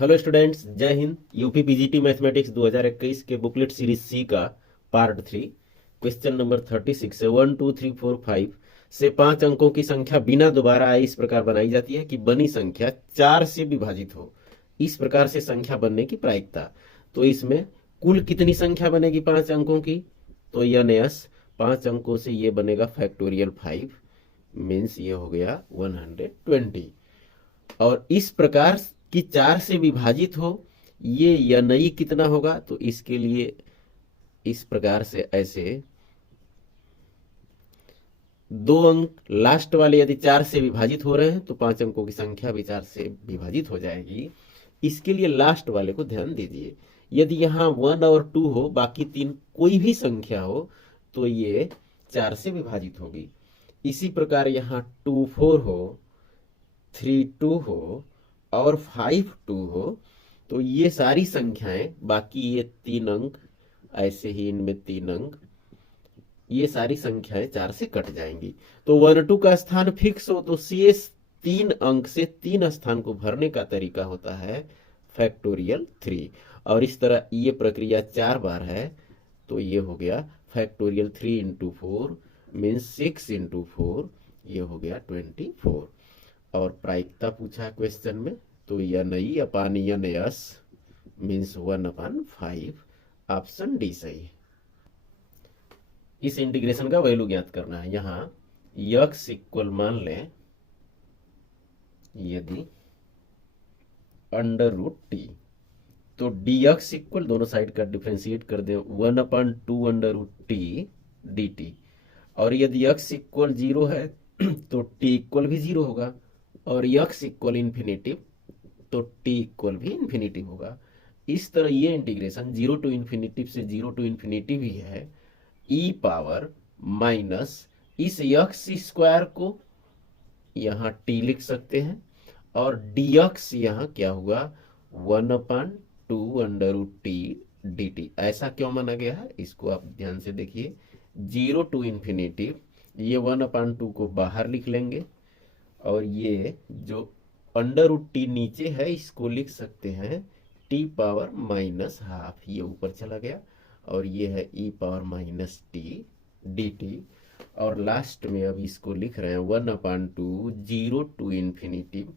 Hello students, जय Hind. UP PGT mathematics 2021 के booklet series सी का पार्ट 3 क्वेश्चन नंबर 36 है। 1 2 3 4 5 से 5 अंकों की संख्या बिना दोबारा आए इस प्रकार बनाई जाती है कि बनी संख्या 4 से विभाजित हो। इस प्रकार से संख्या बनने की प्रायिकता। तो इसमें कुल कितनी संख्या बनेगी 5 अंकों की? तो यन यस 5 अंकों से ये बनेगा फैक्टोरियल 5, मीन्स ये हो गया 120। और इस प्रकार की 4 से विभाजित हो, ये यनई कितना होगा? तो इसके लिए इस प्रकार से ऐसे दो अंक लास्ट वाले यदि 4 से विभाजित हो रहे हैं तो 5 अंकों की संख्या भी 4 से विभाजित हो जाएगी। इसके लिए लास्ट वाले को ध्यान दीजिए। यदि यहाँ 1 और 2 हो, बाकी 3 कोई भी संख्या हो, तो ये 4 से विभाजित होगी। इसी प्रकार यहाँ 2 4 हो, 3 2 हो और 5 2 हो, तो ये सारी संख्याएं, बाकी ये 3 अंक, ऐसे ही इनमें 3 अंक, ये सारी संख्याएं 4 से कट जाएंगी। तो 1 2 का स्थान फिक्स हो तो शेष 3 अंक से 3 स्थान को भरने का तरीका होता है फैक्टोरियल 3। और इस तरह ये प्रक्रिया 4 बार है, तो ये हो गया फैक्टोरियल 3 इंटू 4 मीन्स 6 इंटू 4, ये हो गया 24। और प्रायिकता पूछा है क्वेश्चन में, तो यनई अपान यन यस मीन्स 1/5। ऑप्शन डी सही है। इस इंटीग्रेशन का वैल्यू ज्ञात करना है। यहाँ यक्स इक्वल मान लें यदि अंडर रूट टी, तो डी एक्स इक्वल, दोनों साइड का डिफ्रेंशिएट कर दे, 1/2 under root T D T. और यदि x इक्वल 0 है तो t इक्वल भी 0 होगा, और x इक्वल इन्फिनिटिव तो t इक्वल भी इन्फिनिटिव होगा। इस तरह ये इंटीग्रेशन 0 टू इन्फिनिटिव से 0 टू इन्फिनिटिव ही है। e पावर माइनस इस x स्क्वायर को यहाँ t लिख सकते हैं, और dx यहाँ क्या हुआ 1/2 under root T D T. ऐसा क्यों माना गया है, इसको आप ध्यान से देखिए। 0 टू इन्फिनिटिव, ये 1/2 को बाहर लिख लेंगे, और ये जो अंडर रूट टी नीचे है इसको लिख सकते हैं टी पावर माइनस हाफ, ये ऊपर चला गया, और ये है e power minus t D T. और लास्ट में अब इसको लिख रहे हैं 1/2 0 टू इन्फिनिटिव।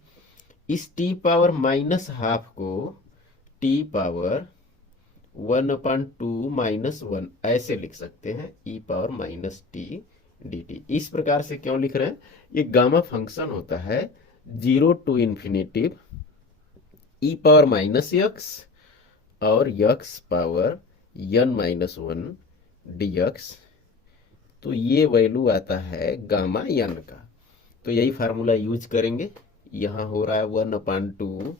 इस टी पावर माइनस हाफ को टी पावर 1/2 माइनस 1 ऐसे लिख सकते हैं, e power minus t D t. इस प्रकार से क्यों लिख रहे हैं? ये गामा फंक्शन होता है 0 to infinitive E power minus X और यक्स पावर n-1 dx। तो ये वैल्यू आता है गामा n का। तो यही फार्मूला यूज करेंगे। यहाँ हो रहा है 1/2,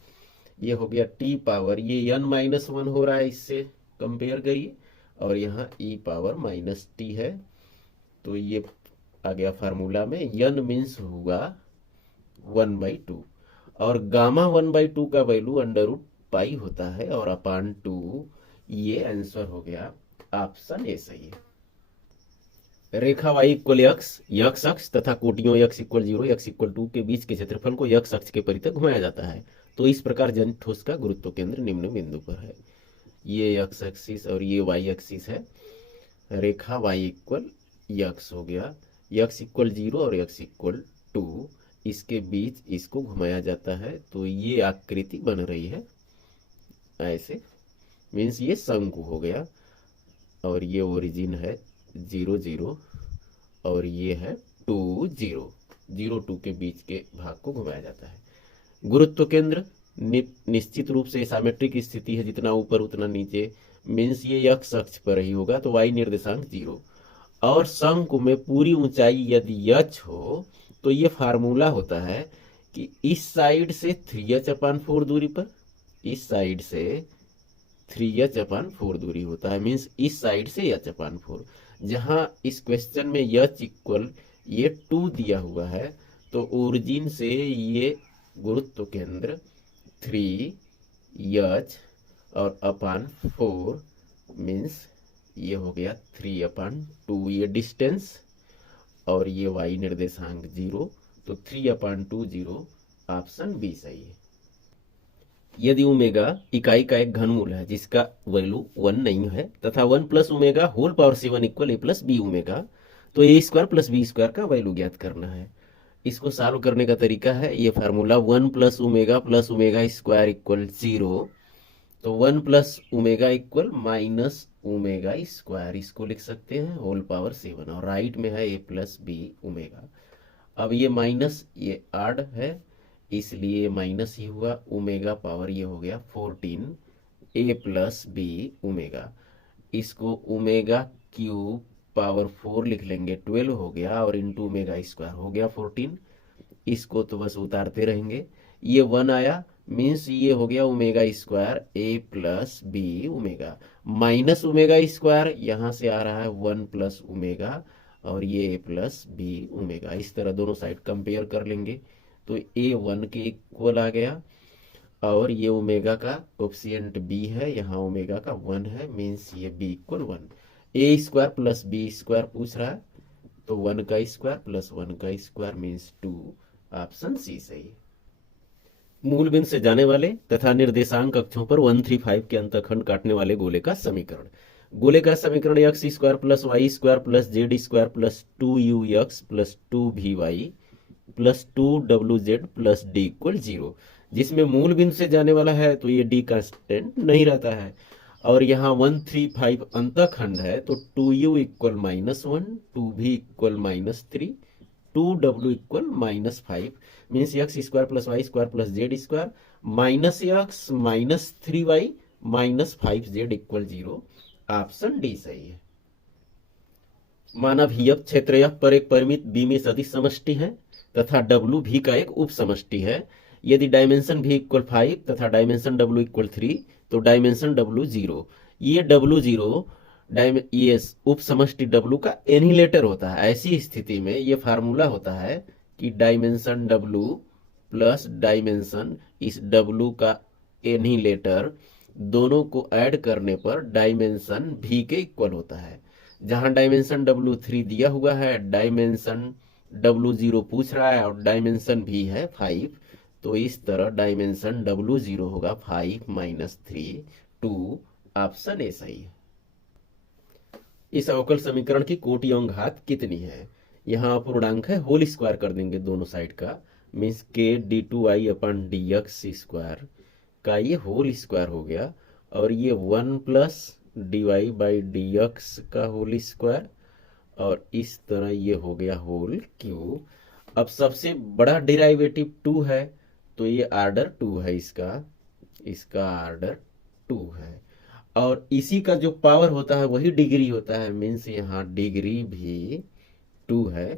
ये हो गया टी पावर, ये n-1 हो रहा है, इससे कंपेयर करिए, और यहाँ ई पावर माइनस टी है, तो ये आ गया फार्मूला में। n मीन्स होगा 1/2, और गामा 1/2 का वैल्यू अंडर रूट पाई होता है, और अपान 2, ये आंसर हो गया। ऑप्शन ए सही है। रेखा y इक्वल यक्स अक्ष तथा कोटियों x इक्वल 0 x इक्वल 2 के बीच के क्षेत्रफल को यक्स अक्ष के परितः घुमाया जाता है। तो इस प्रकार जनित ठोस का गुरुत्व केंद्र निम्न बिंदु पर है। ये x एक्सिस और ये y एक्सिस है। रेखा y इक्वल यक्स हो गया, x इक्वल 0 और x इक्वल 2, इसके बीच इसको घुमाया जाता है, तो ये आकृति बन रही है ऐसे, मीन्स ये शंकु हो गया, और ये ओरिजिन है 0 0, और ये है 2 0, 0 2 के बीच के भाग को घुमाया जाता है। गुरुत्व केंद्र निश्चित रूप से सामेट्रिक स्थिति है, जितना ऊपर उतना नीचे, मीन्स ये x अक्ष पर ही होगा, तो y निर्देशांक 0। और शंकु में पूरी ऊंचाई यदि h हो, तो ये फार्मूला होता है कि इस साइड से 3h/4 दूरी पर, इस साइड से 3h/4 दूरी होता है, मीन्स इस साइड से h/4। जहां इस क्वेश्चन में h इक्वल ये 2 दिया हुआ है, तो ओरिजिन से ये गुरुत्व केंद्र 3h और अपान 4 मीन्स ये हो गया 3/2, ये डिस्टेंस, और ये y निर्देशांक 0, तो 3/2 0, ऑप्शन बी सही है। यदि ओमेगा इकाई का एक घनमूल है जिसका वैल्यू 1 नहीं है तथा 1 plus omega whole power 7 equal a plus b omega, तो a square plus b square का वैल्यू ज्ञात करना है। इसको सॉल्व करने का तरीका है ये formula 1 plus omega square equal 0, तो 1 plus omega equal minus omega square, इसको लिख सकते हैं होल पावर 7, और राइट में है ए प्लस बी ओमेगा। अब ये माइनस ये आड है इसलिए माइनस ही हुआ, ओमेगा पावर ये हो गया 14 ए प्लस बी ओमेगा। इसको ओमेगा क्यूब पावर 4 लिख लेंगे, 12 हो गया, और इंटू ओमेगा स्क्वायर हो गया 14। इसको तो बस उतारते रहेंगे, ये 1 आया मीन्स ये हो गया omega square a plus b omega, minus omega square यहाँ से आ रहा है 1 प्लस ओमेगा, और ये ए प्लस बी ओमेगा। इस तरह दोनों साइड कंपेयर कर लेंगे तो ए 1 के इक्वल आ गया, और ये ओमेगा का कोफिशिएंट बी है, यहाँ ओमेगा का 1 है मीन्स ये बी इक्वल 1। ए स्क्वायर प्लस बी स्क्वायर पूछ रहा है, तो 1 का स्क्वायर प्लस 1 का स्क्वायर मीन्स 2, ऑप्शन सी सही है। मूलबिंदु से जाने वाले तथा निर्देशांक अक्षों पर 135 के अंतःखंड काटने वाले गोले का समीकरण। गोले का समीकरण X square plus Y square plus Z square plus 2ux plus 2vy plus 2wz plus D equal 0, जिसमें मूल बिंदु से जाने वाला है तो ये डी कांस्टेंट नहीं रहता है, और यहाँ 135 अंतःखंड है तो 2u equal -1, 2v equal -3, 2w equal -5, means X square plus Y square plus Z square minus X minus 3y minus 5z equal 0, option D सही है। माना भी अब क्षेत्र F पर एक परिमित b में सदिश समष्टि है तथा W भी का एक उप समष्टि है। यदि डायमेंशन भी इक्वल 5 तथा डायमेंशन W इक्वल 3 तो डायमेंशन W 0। ये W 0 ये उप समष्टि W का एनिहिलेटर होता है। ऐसी स्थिति में ये फार्मूला होता है कि डायमेंशन W प्लस डायमेंशन इस W का एनिहिलेटर दोनों को ऐड करने पर डायमेंशन V के इक्वल होता है। जहां डायमेंशन W3 दिया हुआ है, डायमेंशन W0 पूछ रहा है और डायमेंशन भी है 5, तो इस तरह डायमेंशन W0 होगा 5 माइनस 3 2, ऑप्शन ए सही है। इस अवकल समीकरण की कोटि एवं घात कितनी है? यहाँ पूर्णांक है, होल स्क्वायर कर देंगे दोनों साइड का, मीन्स k d2i अपन dx स्क्वायर का ये होल स्क्वायर हो गया, और ये 1 प्लस dy बाई dx का होल स्क्वायर, और इस तरह ये हो गया होल क्यूब। अब सबसे बड़ा डेरिवेटिव 2 है तो ये आर्डर 2 है, इसका आर्डर 2 है, और इसी का जो पावर होता है वही डिग्री होता है, मीन्स यहाँ डिग्री भी 2 है।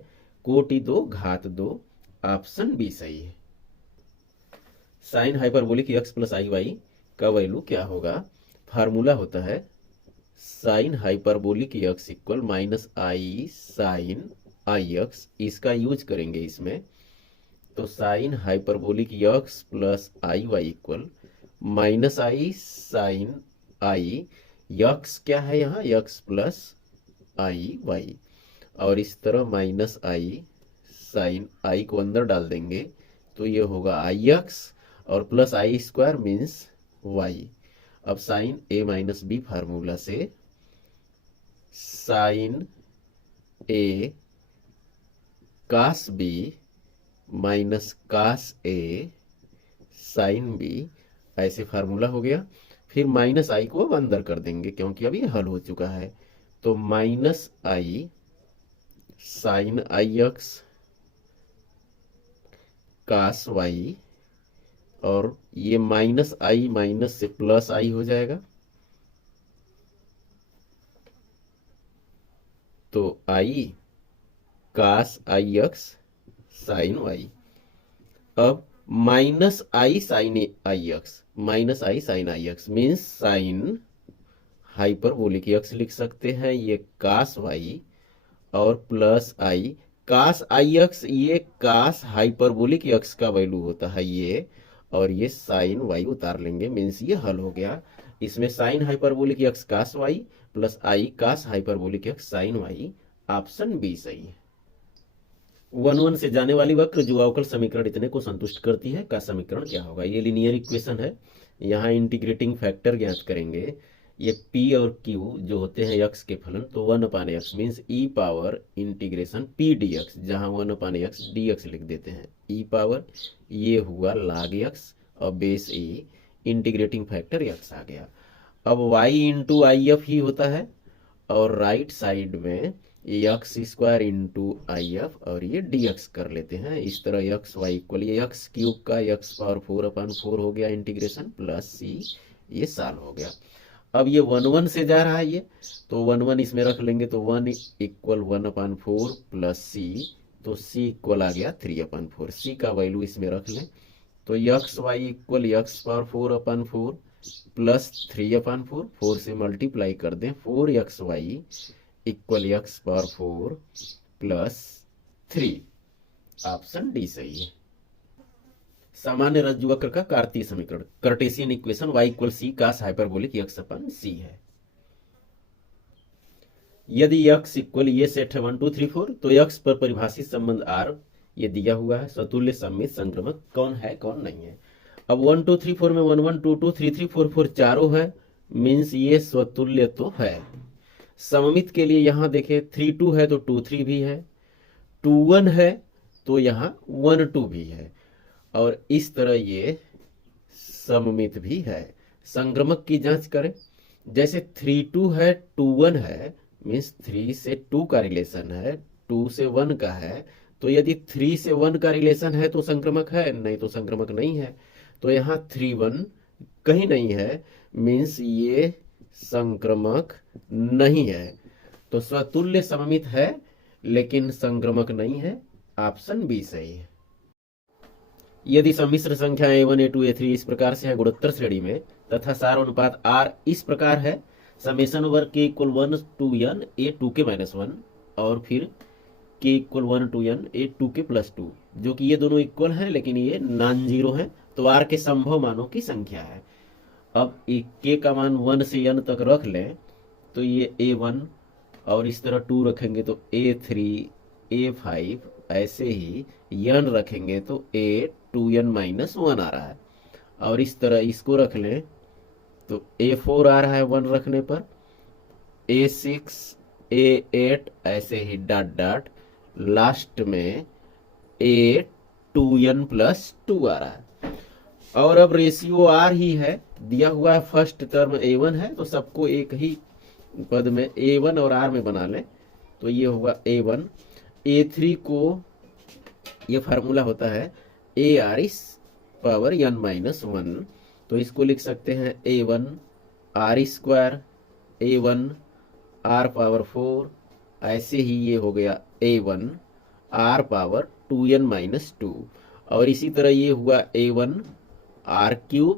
कोटि 2 घात 2, ऑप्शन बी सही है। Sine hyperbolic x plus i y का वैल्यू क्या होगा? फार्मूला होता है sine hyperbolic x equal minus i sine i x, इसका यूज करेंगे इसमें, तो sine hyperbolic x plus i y equal minus i sine i, x क्या है यहाँ एक्स प्लस आई वाई, और इस तरह माइनस आई साइन आई को अंदर डाल देंगे तो ये होगा आई एक्स और प्लस आई स्क्वायर मीन्स वाई। अब साइन ए माइनस बी फार्मूला से साइन ए कास बी माइनस कास ए साइन बी, ऐसे फार्मूला हो गया। फिर माइनस आई को अब अंदर कर देंगे क्योंकि अभी हल हो चुका है, तो minus i sine i x cos y, और ये माइनस आई माइनस से प्लस आई हो जाएगा, तो i cos i x sine y. अब minus i sine i x, minus i sine i x means sine hyperbolic x लिख सकते हैं, ये कास वाई, और plus i cos i x, ये कास हाइपरबोलिक एक्स का वैल्यू होता है ये, और ये साइन वाई उतार लेंगे मीन्स ये हल हो गया। इसमें sine hyperbolic x cos y plus i cos hyperbolic x sine y, option B सही है। 1 से जाने वाली वक्र जो अवकल समीकरण इतने को संतुष्ट करती है का समीकरण क्या होगा? ये लीनियर इक्वेशन है, यहाँ इंटीग्रेटिंग फैक्टर ज्ञात करेंगे। ये p और q जो होते हैं x के फलन, तो 1/x means e power integration p dx, जहाँ 1/x dx लिख देते हैं। e पावर ये हुआ log x और base e, integrating factor x आ गया। अब y इंटू आई एफ ही होता है, और राइट साइड में x square into I F और ये dx कर लेते हैं। इस तरह एक्स वाई इक्वल ये एक्स क्यूब का एक्स पावर 4/4 हो गया इंटीग्रेशन प्लस सी, ये साल हो गया। अब ये 1 से जा रहा है ये, तो 1 इसमें रख लेंगे, तो 1 इक्वल 1/4 प्लस सी, तो सी इक्वल आ गया 3/4। सी का वैल्यू इसमें रख लें, तो x y equal x power 4/4 plus 3/4, 4 से मल्टीप्लाई कर दें, 4x y equal x power 4 plus 3। Option D सही है। सामान्य रज्जु वक्र का कार्तीय समीकरण, Cartesian equation y equal c cos hyperbolic x/c है। यदि x इक्वल ये सेट है 1 2 3 4, तो x पर परिभाषित संबंध r ये दिया हुआ है। स्वतुल्य सममित संक्रमक कौन है कौन नहीं है। अब 1 2 3 4 में 1 1 2 2 3 3 4 4 चारों है, मीन्स ये स्वतुल्य तो है। सममित के लिए यहाँ देखे 3 2 है तो 2 3 भी है, 2 1 है तो यहाँ 1 2 भी है, और इस तरह ये सममित भी है। संक्रमक की जांच करें, जैसे 3 2 है 2 1 है, मीन्स 3 से 2 का रिलेशन है, 2 से 1 का है, तो यदि 3 से 1 का रिलेशन है तो संक्रमक है, नहीं तो संक्रमक नहीं है। तो यहाँ 3 1 कहीं नहीं है, मीन्स ये संक्रमक नहीं है। तो स्वतुल्य सममित है लेकिन संक्रमक नहीं है। ऑप्शन बी सही है। यदि सम्मिश्र संख्या a1 a2 a3 इस प्रकार से है गुणोत्तर श्रेणी में, तथा सार अनुपात r इस प्रकार है, समेशन वर्ग k equal 1 to n a 2k - 1 और फिर k equal 1 to n a 2k + 2, जो कि ये दोनों इक्वल हैं लेकिन ये नॉन जीरो हैं, तो r के संभव मानों की संख्या है। अब k का मान 1 से n तक रख लें, तो ये a1 और इस तरह 2 रखेंगे तो a3 a5, ऐसे ही n रखेंगे तो a2n - 1 आ रहा है, और इस तरह इसको रख लें तो a4 आ रहा है 1 रखने पर, a6 a8, ऐसे ही डॉट डॉट, लास्ट में a2n + 2 आ रहा है। और अब रेशियो r ही है, दिया हुआ है फर्स्ट टर्म a1 है, तो सबको एक ही पद में a1 और r में बना लें, तो ये होगा a1। a3 को ये फार्मूला होता है ar पावर n - 1, तो इसको लिख सकते हैं a1 r², a1 r power 4, ऐसे ही ये हो गया a1 r पावर 2n - 2, और इसी तरह ये हुआ a1 r³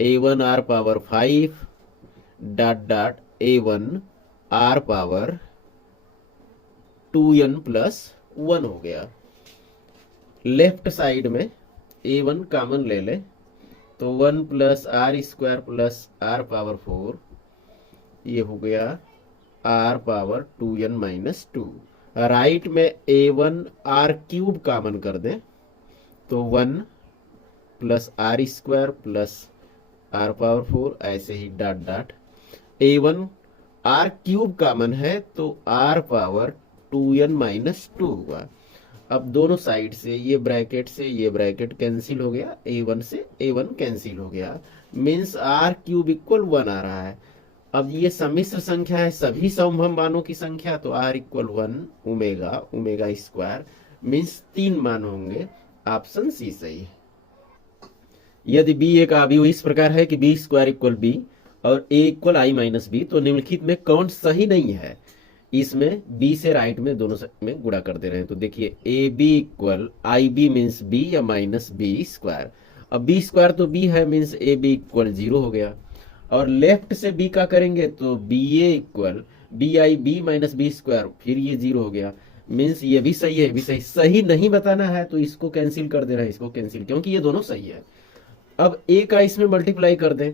a1 r power 5 dot dot a1 r power 2n + 1 हो गया। लेफ्ट साइड में a1 कॉमन ले ले, तो 1 + r² + r पावर 4, ये हो गया r पावर 2n - 2। राइट में a1 r³ कॉमन कर दें, तो 1 + r² + r पावर 4, ऐसे ही dot dot, a1 r³ common है तो r पावर 2n - 2 हुआ। अब दोनों साइड से ये ब्रैकेट कैंसिल हो गया, a1 से a1 कैंसिल हो गया, मीन्स r³ इक्वल 1 आ रहा है। अब ये सम्मिश्र संख्या है, सभी संभव मानों की संख्या, तो r इक्वल 1 ओमेगा मीन्स 3 मान होंगे। ऑप्शन सी सही है। यदि b एक अवयव इस प्रकार है कि b² = b और a = i - b, तो निम्नलिखित में कौन सही नहीं है। इसमें b से राइट में दोनों में गुणा कर दे रहे हैं, तो देखिए ab equal ib means b या -b²। अब b² तो b है, मीन्स ab इक्वल 0 हो गया, और लेफ्ट से b का करेंगे तो ba इक्वल bib - b², फिर ये 0 हो गया, मीन्स ये भी सही है, भी सही नहीं बताना है तो इसको कैंसिल कर दे रहे हैं, इसको कैंसिल, क्योंकि ये दोनों सही है। अब a का इसमें मल्टीप्लाई कर दें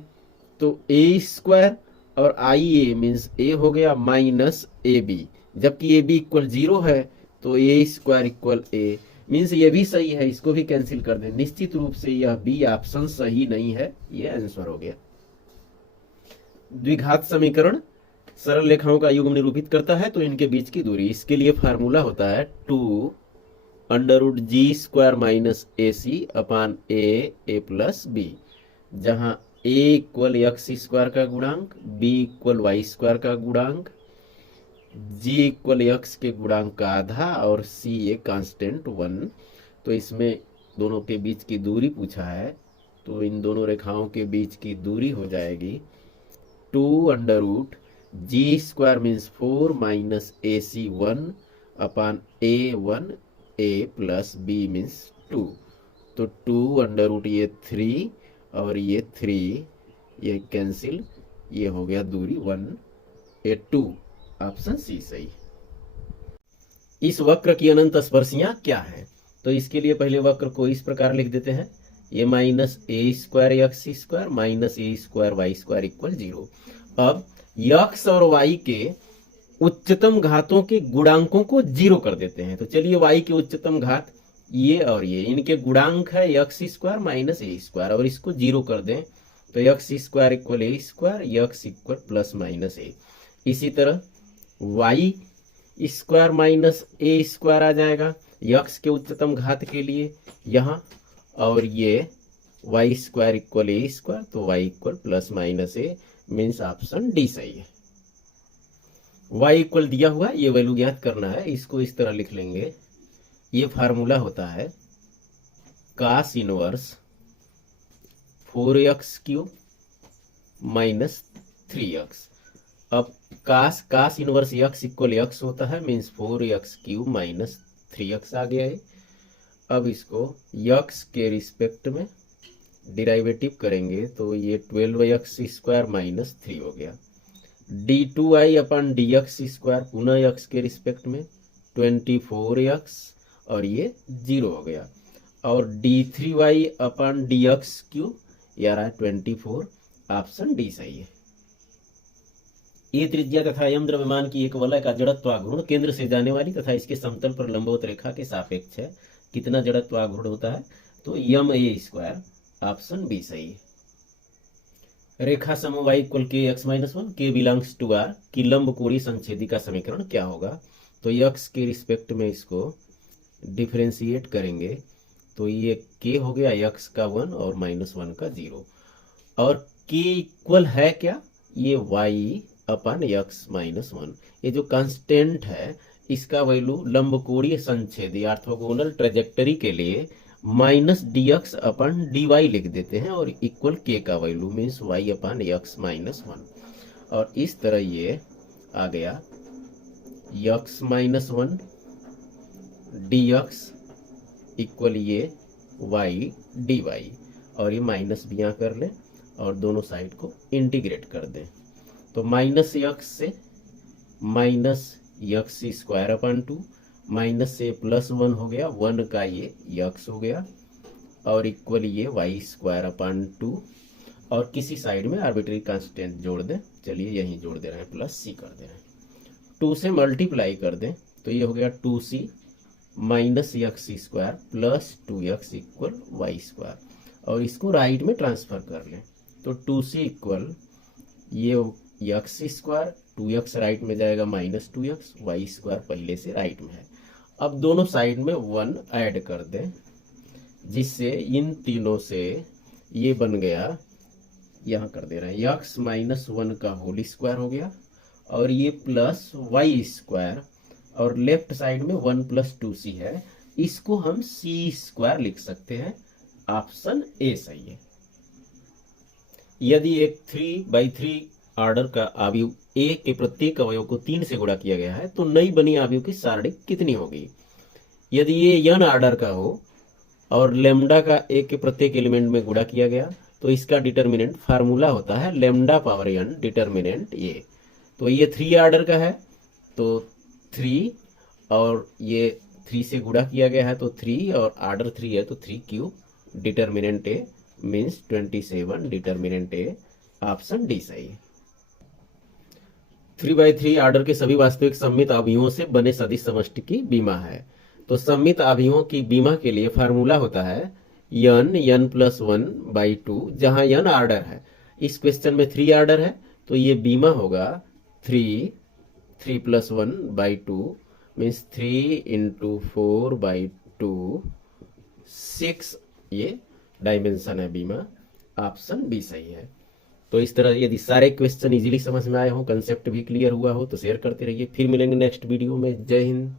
तो a² और ia मीन्स a हो गया -ab, जबकि ab इक्वल 0 है तो a² = a, मीन्स ये भी सही है, इसको भी कैंसिल कर दें। निश्चित रूप से यह बी ऑप्शन सही नहीं है, ये आंसर हो गया। द्विघात समीकरण सरल रेखाओं का युग्म निरूपित करता है, तो इनके बीच की दूरी, इसके लिए फार्मूला होता है 2√g² माइनस AC अपान ए प्लस बी, जहां a इक्वल x² का गुणांक, b इक्वल y² का गुणांक, g इक्वल x के गुणांक का आधा और c एक कांस्टेंट 1। तो इसमें दोनों के बीच की दूरी पूछा है, तो इन दोनों रेखाओं के बीच की दूरी हो जाएगी 2√g² means 4 minus AC 1 upon a1 a plus b means 2। तो 2 ये 3 और ये 3 ये कैंसिल, ये हो गया दूरी 1a2। ऑप्शन सी सही। इस वक्र की अनंत स्पर्शियां क्या है? तो इसके लिए पहले वक्र को इस प्रकार लिख देते हैं, ये minus a² x² minus a² y² equal 0। अब x और y के उच्चतम घातों के गुणांकों को 0 कर देते हैं। तो चलिए y के उच्चतम घात ये और ये, इनके गुणांक है x² माइनस a² और इसको 0 कर दें तो x² equal a², x equal plus minus a। इसी तरह y² माइनस a² आ जाएगा x के उच्चतम घात के लिए यहाँ, और ये y² इक्वल a², तो y equal plus minus a means option D सही है। y इक्वल दिया हुआ, ये वैल्यू ज्ञात करना है, इसको इस तरह लिख लेंगे। ये फार्मूला होता है cos inverse 4x³ minus 3x। अब cos inverse x equal x होता है, मीन्स 4x³ माइनस 3x आ गया है। अब इसको x के रिस्पेक्ट में डिराइवेटिव करेंगे तो ये 12x² माइनस 3 हो गया। d2y अपन dx² पुनः x के रिस्पेक्ट में 24x और ये 0 हो गया, और d3y अपन dx³ यार 24। ऑप्शन डी सही है। ये त्रिज्या तथा यम द्रव्यमान की एक वलय का जड़त्वाघूर्ण केंद्र से जाने वाली तथा इसके समतल पर लंबवत रेखा के सापेक्ष है। कितना जड़त्वाघूर्ण होता है? तो यम a²। ऑप्शन बी सही है। रेखा समूह y equal kx-1 k belongs to r की लंब कोणीय संच्छेदी का समीकरण क्या होगा? तो x के रिस्पेक्ट में इसको डिफरेंशिएट करेंगे तो ये k हो गया x का 1 और -1 का 0, और k इक्वल है क्या? ये y अपन x -1। ये जो कांस्टेंट है इसका वैल्यू लंब कोणीय संच्छेदी ऑर्थोगोनल ट्रेजेक्टरी के लिए -dx अपन dy लिख देते हैं, और इक्वल k का वैल्यू मीन्स y अपन x -1, और इस तरह ये आ गया x -1 dx इक्वल ये y dy, और ये माइनस भी यहाँ कर लें और दोनों साइड को इंटीग्रेट कर दें। तो -x से -x² अपन 2 माइनस से +1 हो गया, 1 का ये x हो गया, और इक्वल ये y² अपन 2, और किसी साइड में आर्बिट्री कांस्टेंट जोड़ दें। चलिए यहीं जोड़ दे रहे हैं, +c कर दे रहे हैं। 2 से मल्टीप्लाई कर दें तो ये हो गया 2c -x² plus 2x equal y², और इसको राइट में ट्रांसफर कर लें तो 2c इक्वल ये x², 2x राइट में जाएगा -2x, y² पहले से राइट में है। अब दोनों साइड में 1 ऐड कर दें, जिससे इन तीनों से ये बन गया, यहाँ कर दे रहे हैं x -1 का होल स्क्वायर हो गया, और ये प्लस y², और लेफ्ट साइड में 1 + 2c है, इसको हम c² लिख सकते हैं। ऑप्शन ए सही है। यदि एक 3/3 ऑर्डर का अवयव a के प्रत्येक अवयव को 3 से गुणा किया गया है तो नई बनी अवयव की सारणी कितनी होगी? यदि ये n ऑर्डर का हो और लैम्डा का a के प्रत्येक एलिमेंट में गुणा किया गया तो इसका डिटर्मिनेंट फार्मूला होता है λ/n डिटर्मिनेंट a। तो ये 3 ऑर्डर का है तो 3, और ये 3 से गुणा किया गया है तो 3, और ऑर्डर 3 है तो 3³ determinant a means 27 determinant a। Option D सही है। 3/3 ऑर्डर के सभी वास्तविक सममित अवयवों से बने सदिश समष्टि की बीमा है। तो सममित आव्यूहों की बीमा के लिए फार्मूला होता है n+1/2, जहां n आर्डर है। इस क्वेश्चन में 3 आर्डर है, तो ये बीमा होगा 3+1/2 मीन्स 3×4/2, 6 ये डायमेंशन है बीमा। ऑप्शन बी सही है। तो इस तरह यदि सारे क्वेश्चन इजीली समझ में आए हो, कंसेप्ट भी क्लियर हुआ हो, तो शेयर करते रहिए। फिर मिलेंगे नेक्स्ट वीडियो में। जय हिंद।